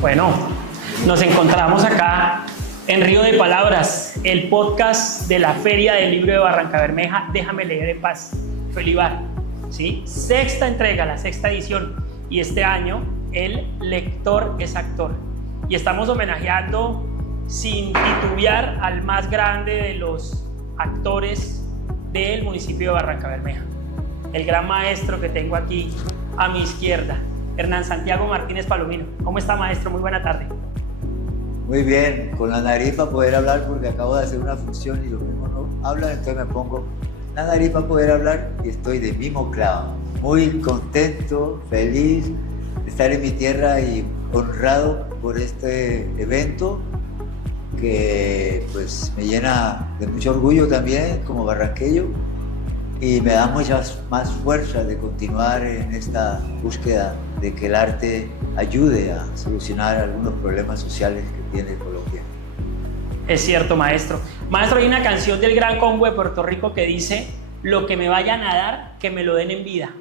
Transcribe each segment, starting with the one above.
Bueno, nos encontramos acá en Río de Palabras, el podcast de la Feria del Libro de Barrancabermeja, Déjame leer en paz, Felibar, ¿sí? Sexta entrega, la sexta edición, y este año el lector es actor. Y estamos homenajeando sin titubear al más grande de los actores del municipio de Barrancabermeja, el gran maestro que tengo aquí a mi izquierda, Hernán Santiago Martínez Palomino. ¿Cómo está, maestro? Muy buena tarde. Muy bien, con la nariz para poder hablar porque acabo de hacer una función y los mismos no hablan, entonces me pongo la nariz para poder hablar y estoy de mismo clavo. Muy contento, feliz de estar en mi tierra y honrado por este evento que pues me llena de mucho orgullo también como barranqueño y me da muchas más fuerzas de continuar en esta búsqueda de que el arte ayude a solucionar algunos problemas sociales que tiene Colombia. Es cierto, maestro. Maestro, hay una canción del Gran Combo de Puerto Rico que dice: lo que me vayan a dar, que me lo den en vida.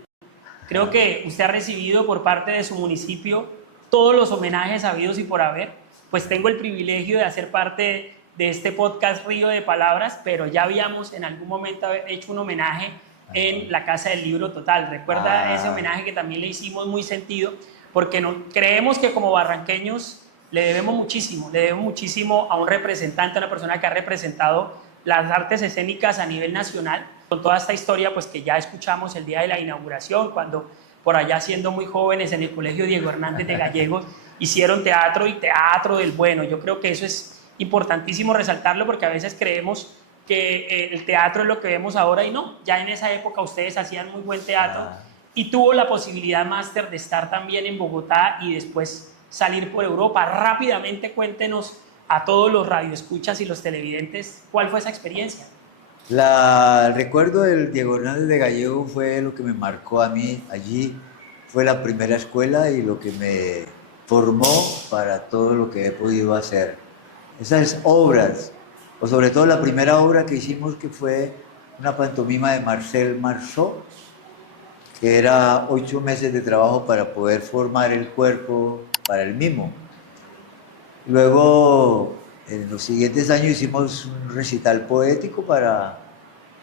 Creo que usted ha recibido por parte de su municipio todos los homenajes habidos y por haber. Pues tengo el privilegio de hacer parte de este podcast Río de Palabras, pero ya habíamos en algún momento hecho un homenaje en la Casa del Libro Total. ¿Recuerda ese homenaje que también le hicimos muy sentido? Porque creemos que como barranqueños le debemos muchísimo a un representante, a una persona que ha representado las artes escénicas a nivel nacional, con toda esta historia pues que ya escuchamos el día de la inauguración, cuando por allá siendo muy jóvenes en el Colegio Diego Hernández de Gallegos hicieron teatro y teatro del bueno. Yo creo que eso es importantísimo resaltarlo porque a veces creemos que el teatro es lo que vemos ahora y no, ya en esa época ustedes hacían muy buen teatro y tuvo la posibilidad, máster, de estar también en Bogotá y después salir por Europa. Rápidamente cuéntenos a todos los radioescuchas y los televidentes cuál fue esa experiencia. El recuerdo del Diego Hernández de Gallego fue lo que me marcó a mí allí, fue la primera escuela y lo que me formó para todo lo que he podido hacer. Esas obras, o sobre todo la primera obra que hicimos que fue una pantomima de Marcel Marceau, que era 8 meses de trabajo para poder formar el cuerpo para el mimo. Luego, en los siguientes años hicimos un recital poético para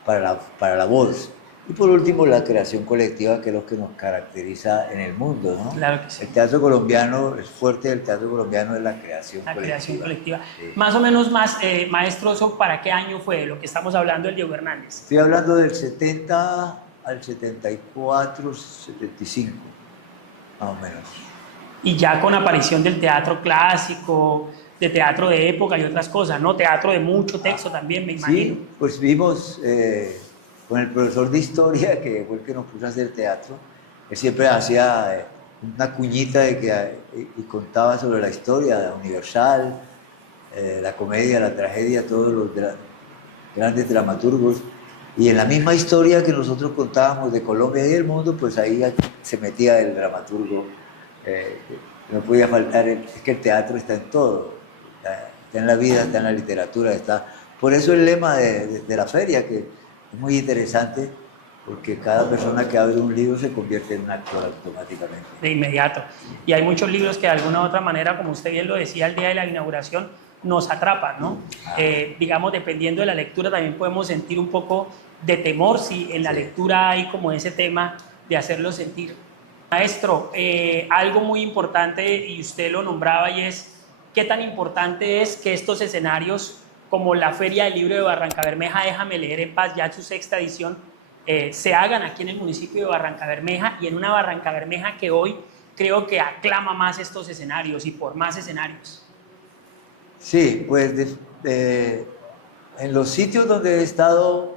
la voz. Y por último, la creación colectiva, que es lo que nos caracteriza en el mundo, ¿no? Claro que sí. El teatro colombiano, es fuerte del teatro colombiano es la creación La colectiva. creación colectiva. Sí. Más o menos, maestro, ¿eso para qué año fue lo que estamos hablando del Diego Hernández? Estoy hablando del 70 al 74, 75, más o menos. Y ya con aparición del teatro clásico, de teatro de época y otras cosas, ¿no? Teatro de mucho texto también, me imagino. Sí, pues vimos con el profesor de historia, que fue el que nos puso a hacer teatro, él siempre hacía una cuñita y contaba sobre la historia universal, la comedia, la tragedia, todos los grandes dramaturgos. Y en la misma historia que nosotros contábamos de Colombia y del mundo, pues ahí se metía el dramaturgo. No podía faltar, es que el teatro está en todo, está en la vida, está en la literatura, está. Por eso el lema de la feria, que es muy interesante, porque cada persona que abre un libro se convierte en un actor automáticamente. De inmediato. Y hay muchos libros que de alguna u otra manera, como usted bien lo decía el día de la inauguración, nos atrapan, ¿no? Digamos, dependiendo de la lectura también podemos sentir un poco de temor si en la lectura hay como ese tema de hacerlo sentir. Maestro, algo muy importante y usted lo nombraba y es qué tan importante es que estos escenarios como la Feria del Libro de Barrancabermeja, Déjame leer en paz, ya su sexta edición, se hagan aquí en el municipio de Barrancabermeja y en una Barrancabermeja que hoy creo que aclama más estos escenarios y por más escenarios. Sí, pues en los sitios donde he estado,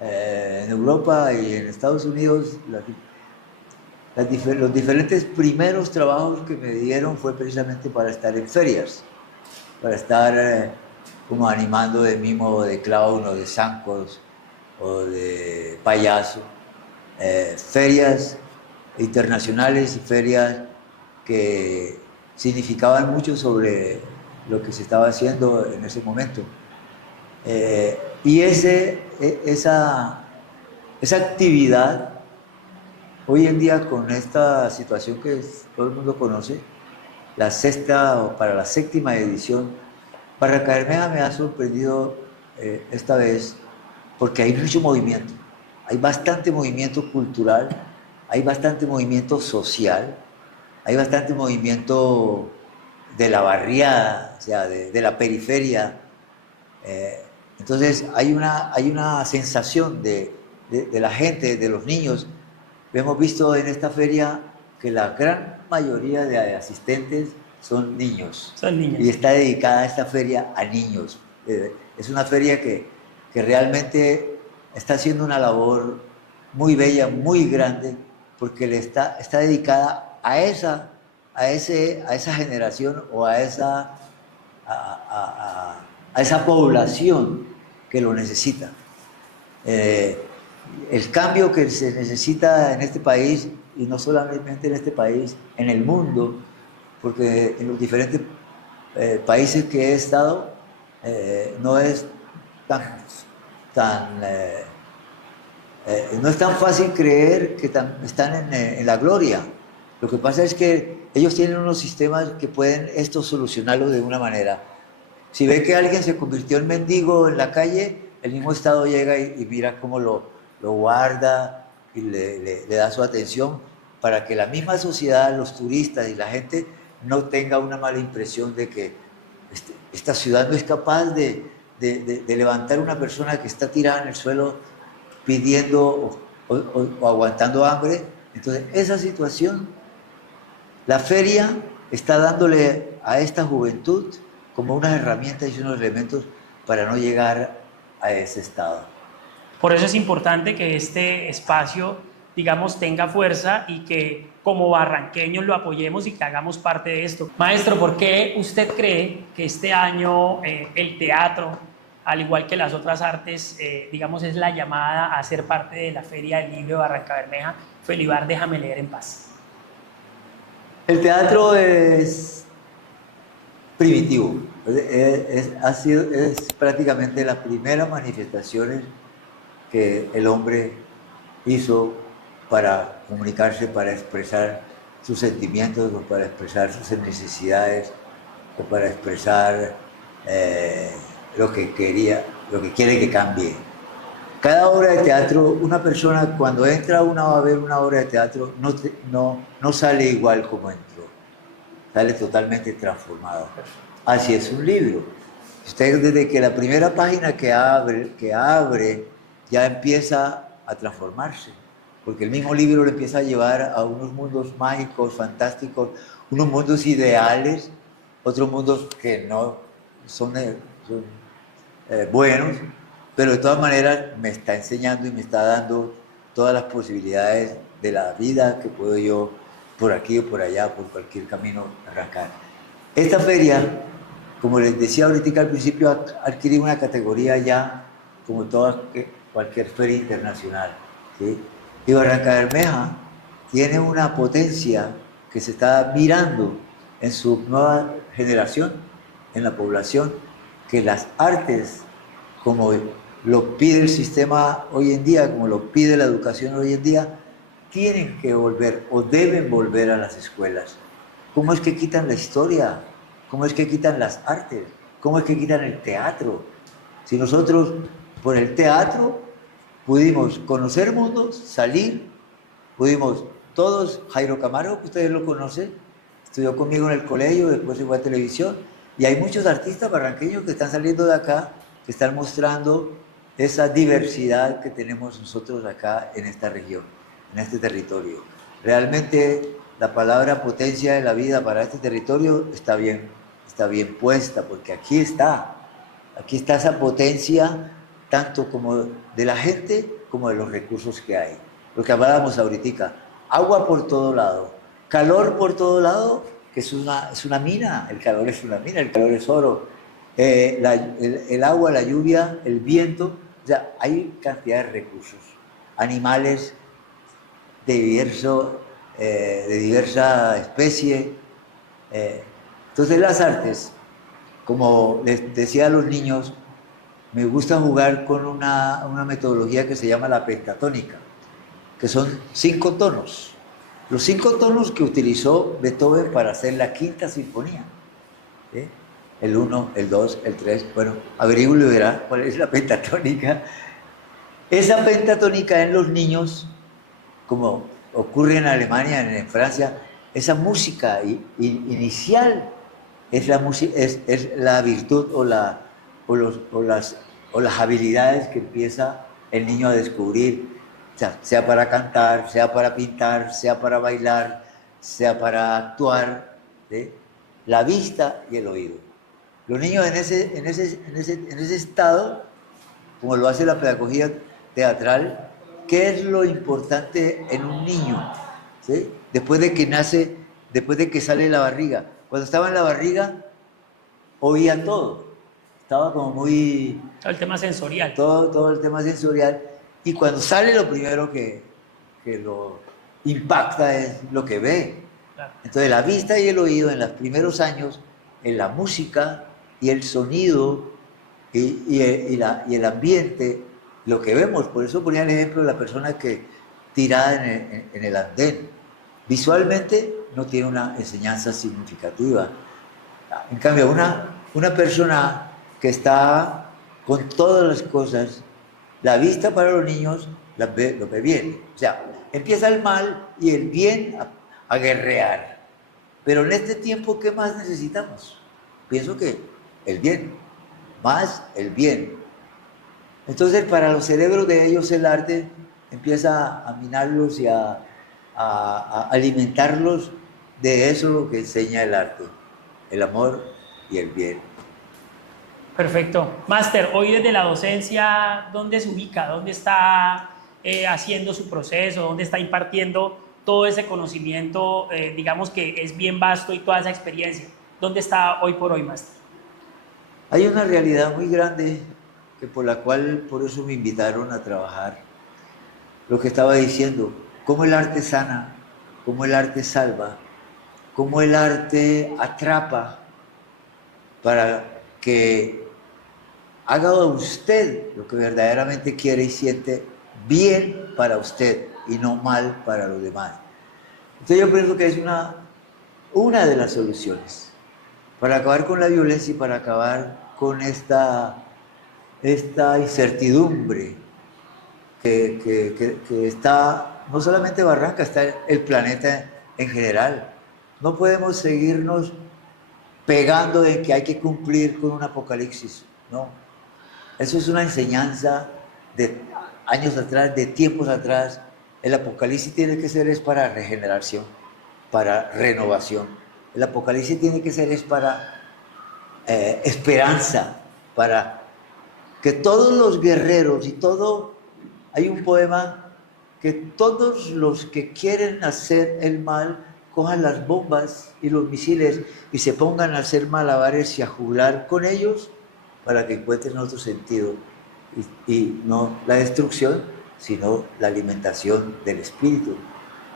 en Europa y en Estados Unidos, los diferentes primeros trabajos que me dieron fue precisamente para estar en ferias, para estar como animando de mimo, de clown o de zancos o de payaso, ferias internacionales y ferias que significaban mucho sobre lo que se estaba haciendo en ese momento. Y esa actividad, hoy en día con esta situación que todo el mundo conoce, para la séptima edición. Barranca Bermeja me ha sorprendido esta vez porque hay mucho movimiento, hay bastante movimiento cultural, hay bastante movimiento social, hay bastante movimiento de la barriada, o sea, de la periferia. Entonces hay una sensación de la gente, de los niños. Hemos visto en esta feria que la gran mayoría de asistentes son niños. Son niños. Y está dedicada esta feria a niños. Es una feria que realmente está haciendo una labor muy bella, muy grande, porque está dedicada a esa generación o a esa población que lo necesita. El cambio que se necesita en este país, y no solamente en este país, en el mundo, porque en los diferentes países que he estado, no es no es tan fácil creer que están en la gloria. Lo que pasa es que ellos tienen unos sistemas que pueden esto solucionarlo de una manera. Si ve que alguien se convirtió en mendigo en la calle, el mismo Estado llega y mira cómo lo guarda y le da su atención para que la misma sociedad, los turistas y la gente no tenga una mala impresión de que esta ciudad no es capaz de levantar una persona que está tirada en el suelo pidiendo o aguantando hambre. Entonces, esa situación, la feria está dándole a esta juventud como unas herramientas y unos elementos para no llegar a ese estado. Por eso es importante que este espacio, digamos, tenga fuerza y que como barranqueños lo apoyemos y que hagamos parte de esto. Maestro, ¿por qué usted cree que este año el teatro, al igual que las otras artes, digamos, es la llamada a ser parte de la Feria del Libro de Barranca Bermeja? Felibar, déjame leer en paz. El teatro es primitivo, es prácticamente las primeras manifestaciones que el hombre hizo para comunicarse, para expresar sus sentimientos, o para expresar sus necesidades, o para expresar lo que quiere que cambie. Cada obra de teatro, una persona cuando entra a ver una obra de teatro no sale igual como entró, sale totalmente transformado. Así es un libro. Usted desde que la primera página que abre ya empieza a transformarse, porque el mismo libro le empieza a llevar a unos mundos mágicos, fantásticos, unos mundos ideales, otros mundos que no son buenos, pero de todas maneras me está enseñando y me está dando todas las posibilidades de la vida que puedo yo por aquí o por allá, por cualquier camino arrancar. Esta feria, como les decía ahorita al principio, ha adquirido una categoría ya como cualquier feria internacional, ¿sí? Y Barranca Bermeja tiene una potencia que se está mirando en su nueva generación, en la población, que las artes, como lo pide el sistema hoy en día, como lo pide la educación hoy en día, tienen que volver o deben volver a las escuelas. ¿Cómo es que quitan la historia? ¿Cómo es que quitan las artes? ¿Cómo es que quitan el teatro? Si nosotros, por el teatro, pudimos conocer mundos, salir, pudimos todos, Jairo Camaro, que ustedes lo conocen, estudió conmigo en el colegio, después se fue a televisión, y hay muchos artistas barranqueños que están saliendo de acá, que están mostrando esa diversidad que tenemos nosotros acá en esta región, en este territorio. Realmente la palabra potencia de la vida para este territorio está bien puesta, porque aquí está esa potencia, tanto como de la gente como de los recursos que hay. Lo que hablábamos ahorita, agua por todo lado, calor por todo lado, que es una mina, el calor es una mina, el calor es oro, el agua, la lluvia, el viento, o sea, hay cantidad de recursos, animales de diversa especie. Entonces las artes, como les decía a los niños, me gusta jugar con una metodología que se llama la pentatónica, que son 5 tonos. los 5 tonos que utilizó Beethoven para hacer la quinta sinfonía. ¿Sí? El 1, el 2, el 3, bueno, averígüelo y verá cuál es la pentatónica. Esa pentatónica en los niños, como ocurre en Alemania, en Francia, esa música inicial es la virtud o las habilidades que empieza el niño a descubrir, sea para cantar, sea para pintar, sea para bailar, sea para actuar, ¿sí? La vista y el oído. Los niños en ese estado, como lo hace la pedagogía teatral, ¿qué es lo importante en un niño? ¿Sí? Después de que nace, después de que sale de la barriga. Cuando estaba en la barriga, oía todo. Estaba como muy... Todo el tema sensorial. Todo el tema sensorial. Y cuando sale, lo primero que lo impacta es lo que ve. Claro. Entonces, la vista y el oído en los primeros años, en la música y el sonido y el ambiente, lo que vemos. Por eso ponía el ejemplo de la persona que tirada en el andén. Visualmente no tiene una enseñanza significativa. En cambio, una persona que está con todas las cosas, la vista para los niños lo ve bien. O sea, empieza el mal y el bien a guerrear. Pero en este tiempo, ¿qué más necesitamos? Pienso que el bien, más el bien. Entonces, para los cerebros de ellos el arte empieza a minarlos y a alimentarlos de eso lo que enseña el arte, el amor y el bien. Perfecto. Máster, hoy desde la docencia, ¿dónde se ubica? ¿Dónde está haciendo su proceso? ¿Dónde está impartiendo todo ese conocimiento, digamos que es bien vasto y toda esa experiencia? ¿Dónde está hoy por hoy, máster? Hay una realidad muy grande que por la cual, por eso me invitaron a trabajar. Lo que estaba diciendo, cómo el arte sana, cómo el arte salva, cómo el arte atrapa para que haga a usted lo que verdaderamente quiere y siente bien para usted y no mal para los demás. Entonces yo pienso que es una de las soluciones para acabar con la violencia y para acabar con esta incertidumbre que está, no solamente Barranca, está el planeta en general. No podemos seguirnos pegando de que hay que cumplir con un apocalipsis, no. Eso es una enseñanza de años atrás, de tiempos atrás. El apocalipsis tiene que ser es para regeneración, para renovación. El apocalipsis tiene que ser es para esperanza, para que todos los guerreros y todo... Hay un poema que todos los que quieren hacer el mal cojan las bombas y los misiles y se pongan a hacer malabares y a jugar con ellos para que encuentren otro sentido y no la destrucción, sino la alimentación del espíritu.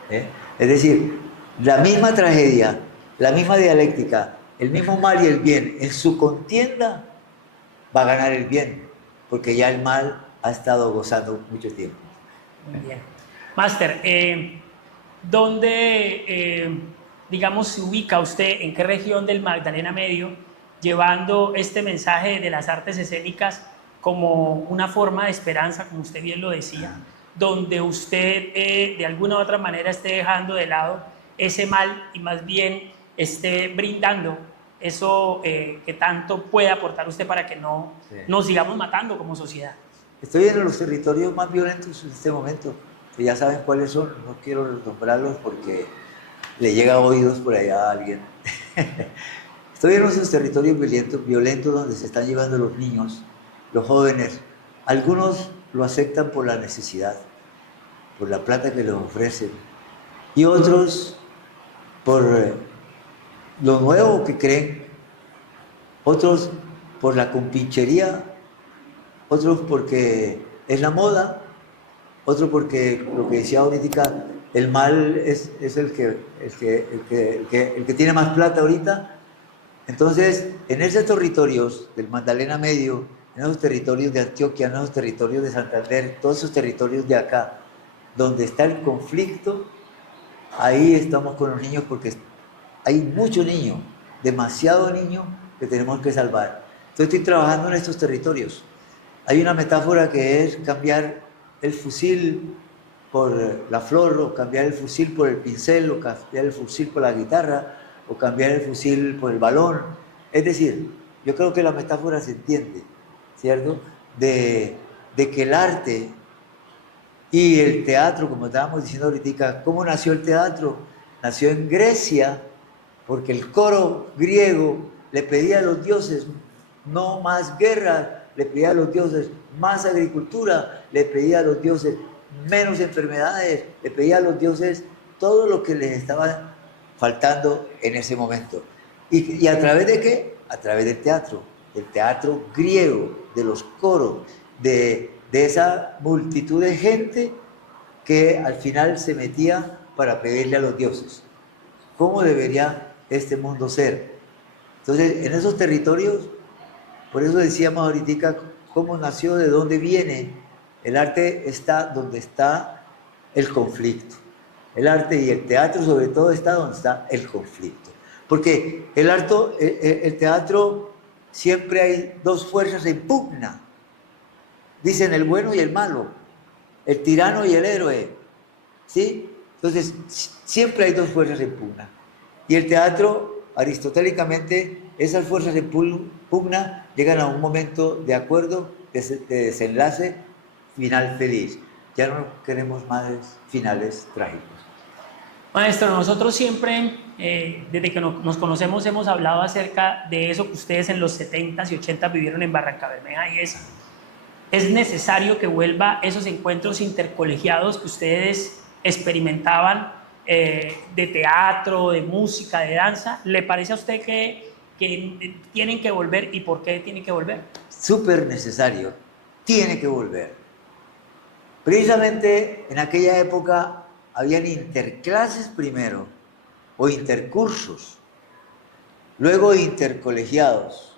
Es decir, la misma tragedia, la misma dialéctica, el mismo mal y el bien, en su contienda va a ganar el bien, porque ya el mal ha estado gozando mucho tiempo. Muy bien. Máster, ¿dónde, digamos, se ubica usted, en qué región del Magdalena Medio, llevando este mensaje de las artes escénicas como una forma de esperanza, como usted bien lo decía, donde usted de alguna u otra manera esté dejando de lado ese mal y más bien esté brindando eso que tanto puede aportar usted para que no nos sigamos matando como sociedad? Estoy en los territorios más violentos en este momento, que ya saben cuáles son, no quiero nombrarlos porque le llega a oídos por allá a alguien. Estoy en esos territorios violentos donde se están llevando los niños, los jóvenes. Algunos lo aceptan por la necesidad, por la plata que les ofrecen, y otros por lo nuevo que creen, otros por la compinchería, otros porque es la moda, otros porque lo que decía ahorita, el mal es el que tiene más plata ahorita. Entonces, en esos territorios del Magdalena Medio, en esos territorios de Antioquia, en esos territorios de Santander, todos esos territorios de acá, donde está el conflicto, ahí estamos con los niños porque hay mucho niño, demasiado niño que tenemos que salvar. Entonces estoy trabajando en estos territorios. Hay una metáfora que es cambiar el fusil por la flor, o cambiar el fusil por el pincel, o cambiar el fusil por la guitarra, o cambiar el fusil por el balón. Es decir, yo creo que la metáfora se entiende, ¿cierto? De que el arte y el teatro, como estábamos diciendo ahorita, ¿cómo nació el teatro? Nació en Grecia, porque el coro griego le pedía a los dioses no más guerra, le pedía a los dioses más agricultura, le pedía a los dioses menos enfermedades, le pedía a los dioses todo lo que les estaba faltando en ese momento. ¿Y a través de qué? A través del teatro griego, de los coros, de esa multitud de gente que al final se metía para pedirle a los dioses. ¿Cómo debería este mundo ser? Entonces, en esos territorios, por eso decíamos ahorita cómo nació, de dónde viene. El arte está donde está el conflicto. El arte y el teatro sobre todo está donde está el conflicto. Porque el teatro siempre hay dos fuerzas en pugna. Dicen el bueno y el malo, el tirano y el héroe. ¿Sí? Entonces, siempre hay dos fuerzas en pugna. Y el teatro, aristotélicamente, esas fuerzas en pugna llegan a un momento de acuerdo, de desenlace, final feliz. Ya no queremos más finales trágicos. Maestro, nosotros siempre, desde que nos conocemos, hemos hablado acerca de eso que ustedes en los 70s y 80s vivieron en Barrancabermeja, y es necesario que vuelva esos encuentros intercolegiados que ustedes experimentaban, de teatro, de música, de danza. ¿Le parece a usted que tienen que volver, y por qué tienen que volver? Súper necesario, tiene que volver. Precisamente en aquella época habían interclases primero, o intercursos, luego intercolegiados,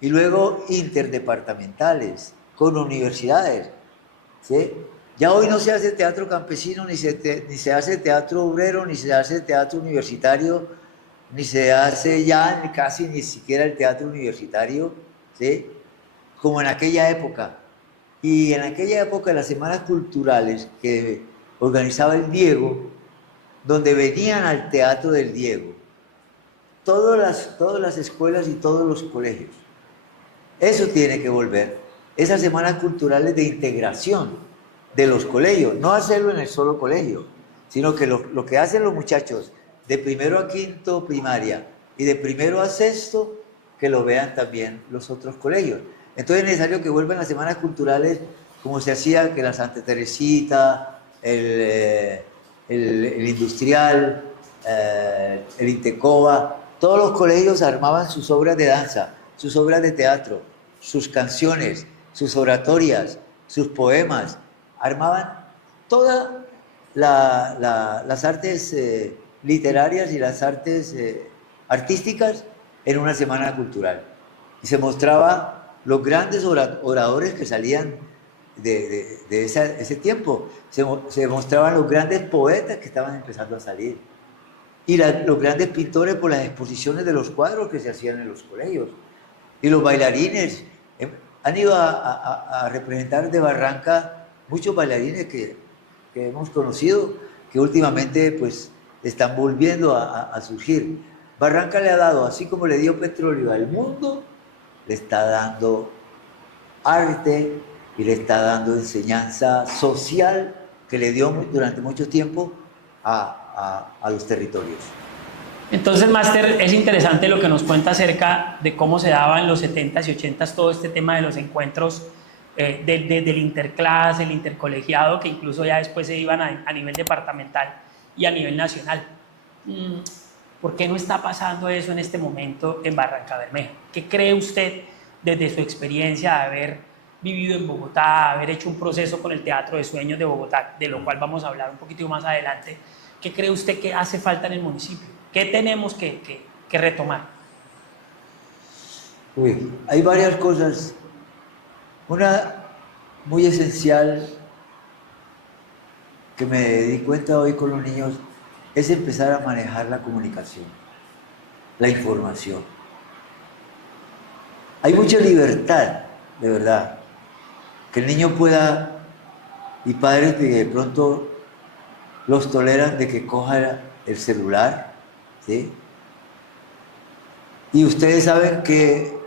y luego interdepartamentales, con universidades, ¿sí? Ya hoy no se hace teatro campesino, ni se hace teatro obrero, ni se hace teatro universitario, ni se hace ya casi ni siquiera el teatro universitario, ¿sí? Como en aquella época. Y en aquella época las semanas culturales que organizaba el Diego, donde venían al teatro del Diego todas las escuelas y todos los colegios. Eso tiene que volver. Esas semanas culturales de integración de los colegios, no hacerlo en el solo colegio, sino que lo que hacen los muchachos de primero a quinto primaria y de primero a sexto, que lo vean también los otros colegios. Entonces es necesario que vuelvan las semanas culturales como se hacía, que la Santa Teresita, el Industrial, el Intecoba, todos los colegios armaban sus obras de danza, sus obras de teatro, sus canciones, sus oratorias, sus poemas, armaban todas las artes literarias y las artes artísticas en una semana cultural. Y se mostraba los grandes oradores que salían de ese tiempo, se mostraban los grandes poetas que estaban empezando a salir, y los grandes pintores por las exposiciones de los cuadros que se hacían en los colegios, y los bailarines. Han ido a representar de Barranca muchos bailarines que hemos conocido, que últimamente pues están volviendo a surgir. Barranca le ha dado, así como le dio petróleo al mundo, le está dando arte y le está dando enseñanza social que le dio durante mucho tiempo a los territorios. Entonces, máster, es interesante lo que nos cuenta acerca de cómo se daba en los 70s y 80s todo este tema de los encuentros, del interclase, el intercolegiado, que incluso ya después se iban a nivel departamental y a nivel nacional. ¿Por qué no está pasando eso en este momento en Barrancabermeja? ¿Qué cree usted desde su experiencia de haber vivido en Bogotá, haber hecho un proceso con el Teatro de Sueños de Bogotá, de lo cual vamos a hablar un poquito más adelante? ¿Qué cree usted que hace falta en el municipio? ¿Qué tenemos que retomar? Hay varias cosas. Una muy esencial que me di cuenta hoy con los niños es empezar a manejar la comunicación, la información. Hay mucha libertad, de verdad, que el niño pueda, y padres que de pronto los toleran de que coja el celular, ¿sí? Y ustedes saben que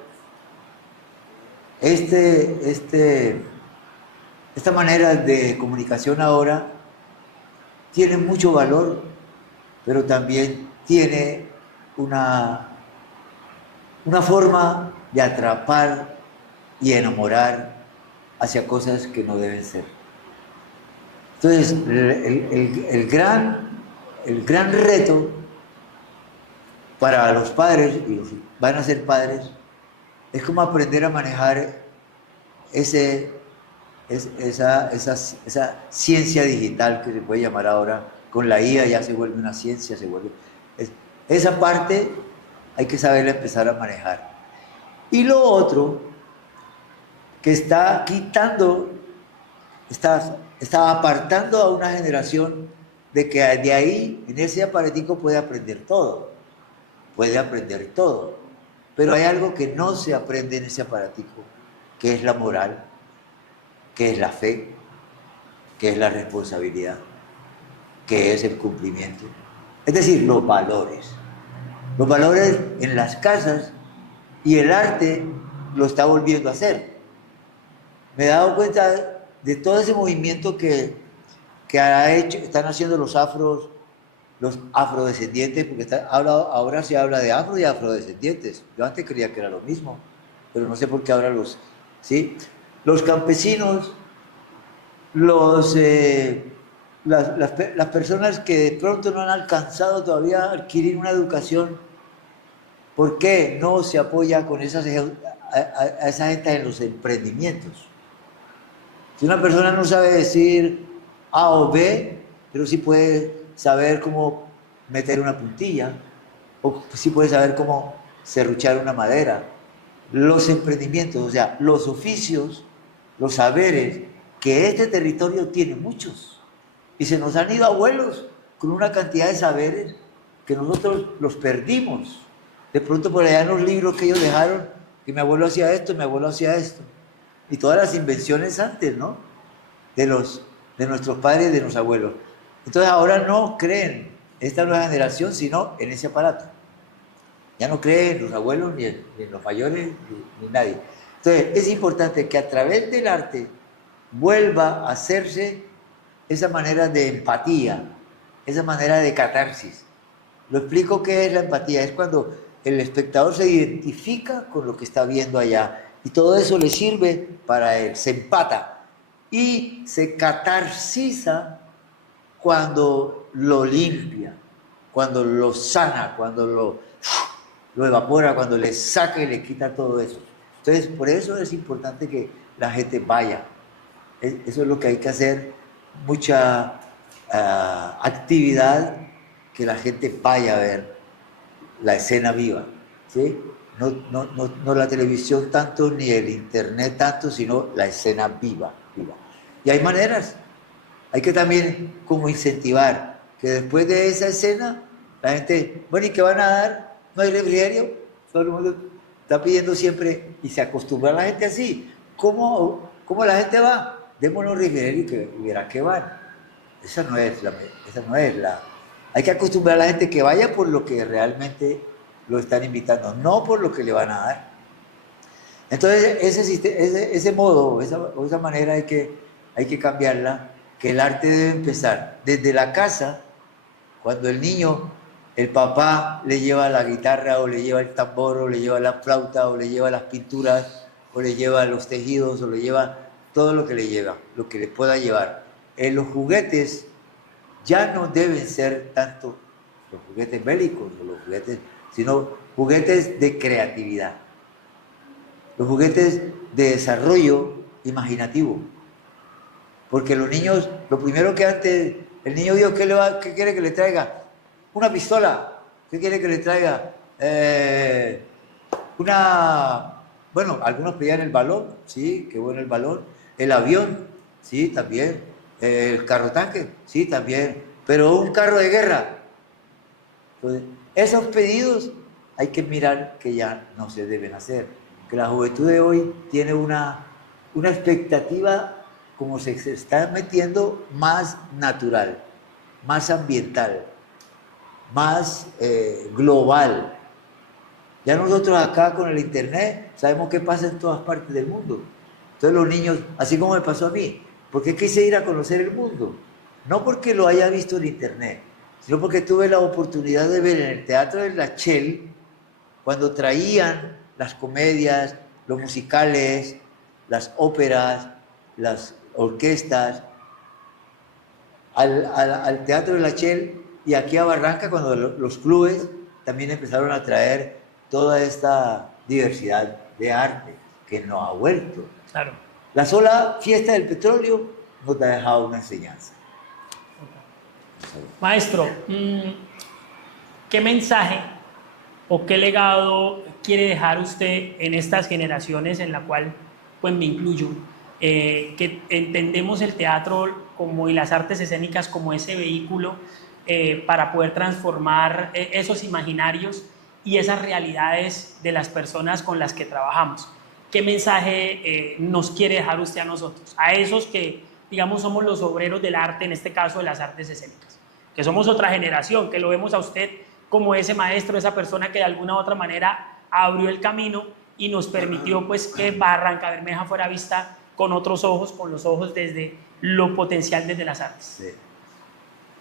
esta manera de comunicación ahora tiene mucho valor, pero también tiene una forma de atrapar y enamorar hacia cosas que no deben ser. Entonces, el gran reto para los padres, y los van a ser padres, es como aprender a manejar esa ciencia digital que se puede llamar ahora, con la IA ya se vuelve una ciencia, esa parte hay que saberla empezar a manejar. Y lo otro, que está quitando, está apartando a una generación de que de ahí, en ese aparatico, puede aprender todo. Pero hay algo que no se aprende en ese aparatico, que es la moral, que es la fe, que es la responsabilidad, que es el cumplimiento. Es decir, los valores. Los valores en las casas, y el arte lo está volviendo a hacer. Me he dado cuenta de todo ese movimiento que están haciendo los afrodescendientes, porque ahora se habla de afro y afrodescendientes. Yo antes creía que era lo mismo, pero no sé por qué ahora ¿sí? Los campesinos, las personas que de pronto no han alcanzado todavía a adquirir una educación, ¿por qué no se apoya a esa gente en los emprendimientos? Si una persona no sabe decir A o B, pero sí puede saber cómo meter una puntilla, o sí puede saber cómo serruchar una madera. Los emprendimientos, o sea, los oficios, los saberes, que este territorio tiene muchos. Y se nos han ido abuelos con una cantidad de saberes que nosotros los perdimos. De pronto por allá en los libros que ellos dejaron, que mi abuelo hacía esto, mi abuelo hacía esto. Y todas las invenciones antes, ¿no? De nuestros padres y de los abuelos. Entonces ahora no creen esta nueva generación, sino en ese aparato. Ya no creen los abuelos, ni en los mayores, ni nadie. Entonces es importante que a través del arte vuelva a hacerse esa manera de empatía, esa manera de catarsis. Lo explico qué es la empatía. Es cuando el espectador se identifica con lo que está viendo allá y todo eso le sirve para él, se empata y se catarsiza cuando lo limpia, cuando lo sana, cuando lo evapora, cuando le saca y le quita todo eso. Entonces, por eso es importante que la gente vaya. Eso es lo que hay que hacer, mucha actividad, que la gente vaya a ver la escena viva, ¿sí? No la televisión tanto, ni el internet tanto, sino la escena viva. Y hay maneras, hay que también como incentivar, que después de esa escena, la gente, bueno, ¿y qué van a dar? ¿No hay refrigerio? Todo el mundo está pidiendo siempre, y se acostumbra a la gente así. ¿Cómo la gente va? Démonos refrigerio y verá que van. Esa no es la... Hay que acostumbrar a la gente que vaya por lo que realmente lo están invitando, no por lo que le van a dar. Entonces, ese modo, esa manera hay que cambiarla, que el arte debe empezar desde la casa, cuando el niño, el papá le lleva la guitarra, o le lleva el tambor, o le lleva la flauta, o le lleva las pinturas, o le lleva los tejidos, o le lleva todo lo que le lleva, lo que le pueda llevar. Los juguetes ya no deben ser tanto los juguetes bélicos, o los juguetes, sino juguetes de creatividad, los juguetes de desarrollo imaginativo. Porque los niños, lo primero que antes, el niño dijo, ¿qué quiere que le traiga? Una pistola. ¿Qué quiere que le traiga? Bueno, algunos pedían el balón, sí, qué bueno el balón. El avión, sí, también. El carro tanque, sí, también. Pero un carro de guerra, Entonces, esos pedidos hay que mirar que ya no se deben hacer. Que la juventud de hoy tiene una expectativa, como se está metiendo, más natural, más ambiental, más global. Ya nosotros acá con el internet sabemos qué pasa en todas partes del mundo. Entonces los niños, así como me pasó a mí, porque quise ir a conocer el mundo, no porque lo haya visto en internet, sino porque tuve la oportunidad de ver en el Teatro de la Chel, cuando traían las comedias, los musicales, las óperas, las orquestas, al Teatro de la Chel, y aquí a Barranca, cuando los clubes también empezaron a traer toda esta diversidad de arte que nos ha vuelto. Claro. La sola fiesta del petróleo nos ha dejado una enseñanza. Maestro, ¿qué mensaje o qué legado quiere dejar usted en estas generaciones en la cual pues me incluyo? Que entendemos el teatro como, y las artes escénicas como ese vehículo para poder transformar esos imaginarios y esas realidades de las personas con las que trabajamos. ¿Qué mensaje nos quiere dejar usted a nosotros? A esos que, digamos, somos los obreros del arte, en este caso de las artes escénicas, que somos otra generación, que lo vemos a usted como ese maestro, esa persona que de alguna u otra manera abrió el camino y nos permitió pues que Barranca Bermeja fuera vista con otros ojos, con los ojos desde lo potencial desde las artes. Sí.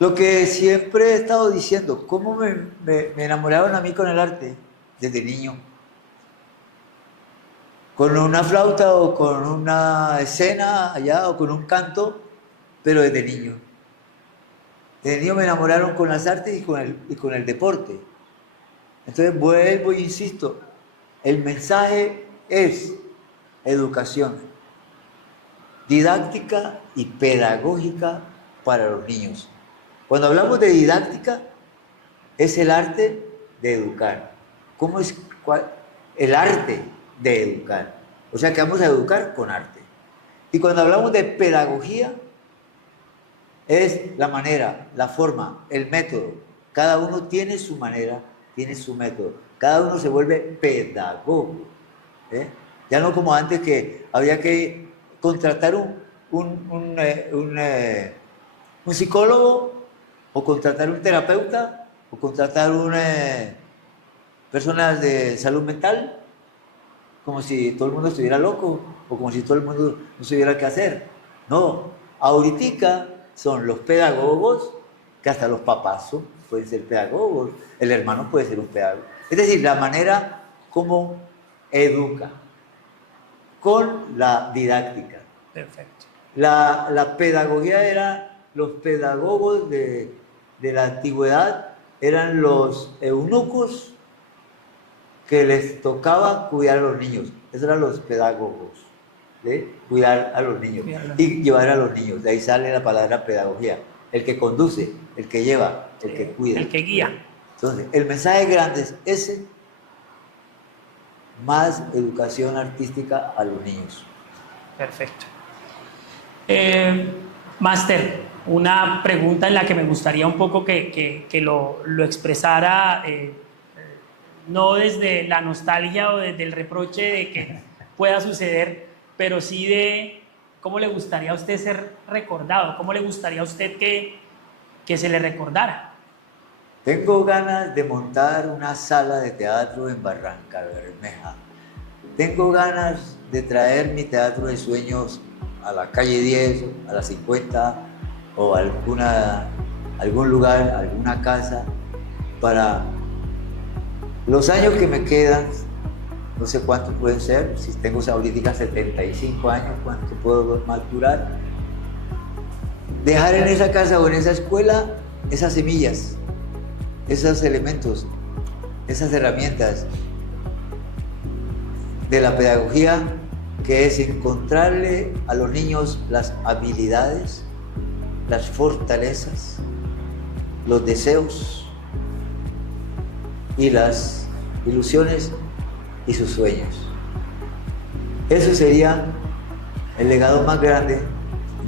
Lo que siempre he estado diciendo, cómo me enamoraron a mí con el arte desde niño. Con una flauta o con una escena allá o con un canto, pero desde niño. Desde niño me enamoraron con las artes y con el deporte. Entonces vuelvo e insisto, el mensaje es educación didáctica y pedagógica para los niños. Cuando hablamos de didáctica, es el arte de educar. ¿Cómo es el arte de educar? O sea que vamos a educar con arte. Y cuando hablamos de pedagogía, es la manera, la forma, el método. Cada uno tiene su manera, tiene su método. Cada uno se vuelve pedagogo. Ya no como antes que había que contratar un psicólogo, o contratar un terapeuta, o contratar personas de salud mental, como si todo el mundo estuviera loco, o como si todo el mundo no supiera qué hacer. No, ahorita son los pedagogos, que hasta los papás pueden ser pedagogos, el hermano puede ser un pedagogo. Es decir, la manera como educa, con la didáctica. Perfecto. La pedagogía era, los pedagogos de la antigüedad eran los eunucos que les tocaba cuidar a los niños. Esos eran los pedagogos, cuidar a los niños y llevar a los niños. De ahí sale la palabra pedagogía. El que conduce, el que lleva, el que cuida. El que guía. Entonces, el mensaje grande es ese: más educación artística a los niños. Perfecto. Máster, una pregunta en la que me gustaría un poco que lo expresara, no desde la nostalgia o desde el reproche de que pueda suceder, pero sí de cómo le gustaría a usted ser recordado, cómo le gustaría a usted que se le recordara. Tengo ganas de montar una sala de teatro en Barranca Bermeja. Tengo ganas de traer mi teatro de sueños a la calle 10, a la 50 o a algún lugar, alguna casa, para los años que me quedan. No sé cuántos pueden ser, si tengo ahorita 75 años, cuánto puedo madurar. Dejar en esa casa o en esa escuela esas semillas, esos elementos, esas herramientas de la pedagogía, que es encontrarle a los niños las habilidades, las fortalezas, los deseos y las ilusiones y sus sueños. Eso sería el legado más grande.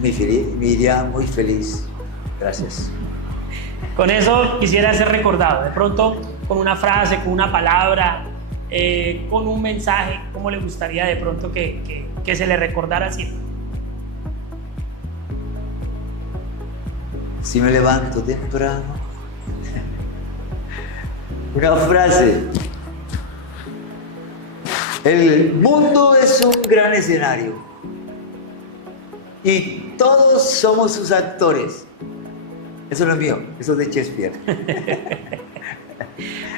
Me iría muy feliz. Gracias. Con eso quisiera ser recordado, de pronto con una frase, con una palabra, con un mensaje. ¿Cómo le gustaría de pronto que se le recordara así? Si me levanto temprano. Una frase. El mundo es un gran escenario y todos somos sus actores. Eso no es mío, eso es de Shakespeare.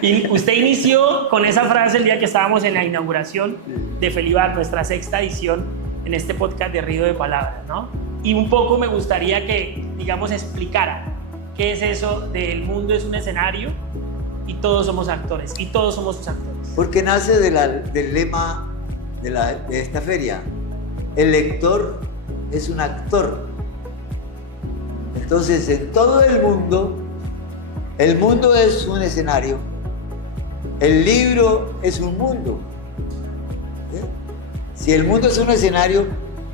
Y usted inició con esa frase el día que estábamos en la inauguración de Felibar, nuestra 6ª edición en este podcast de Río de Palabras, ¿no? Y un poco me gustaría que, digamos, explicara qué es eso de el mundo es un escenario y todos somos actores, y todos somos sus actores. Porque nace del lema de esta feria. El lector es un actor. Entonces, en todo el mundo es un escenario. El libro es un mundo. Si el mundo es un escenario,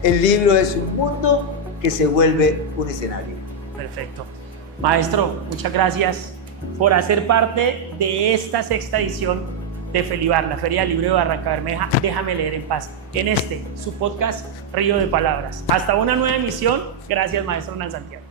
el libro es un mundo que se vuelve un escenario. Perfecto. Maestro, muchas gracias por hacer parte de esta 6ª edición de Felibar, la Feria del Libro de Barranca Bermeja. Déjame leer en paz, en su podcast Río de Palabras. Hasta una nueva emisión. Gracias, maestro Hernán Santiago.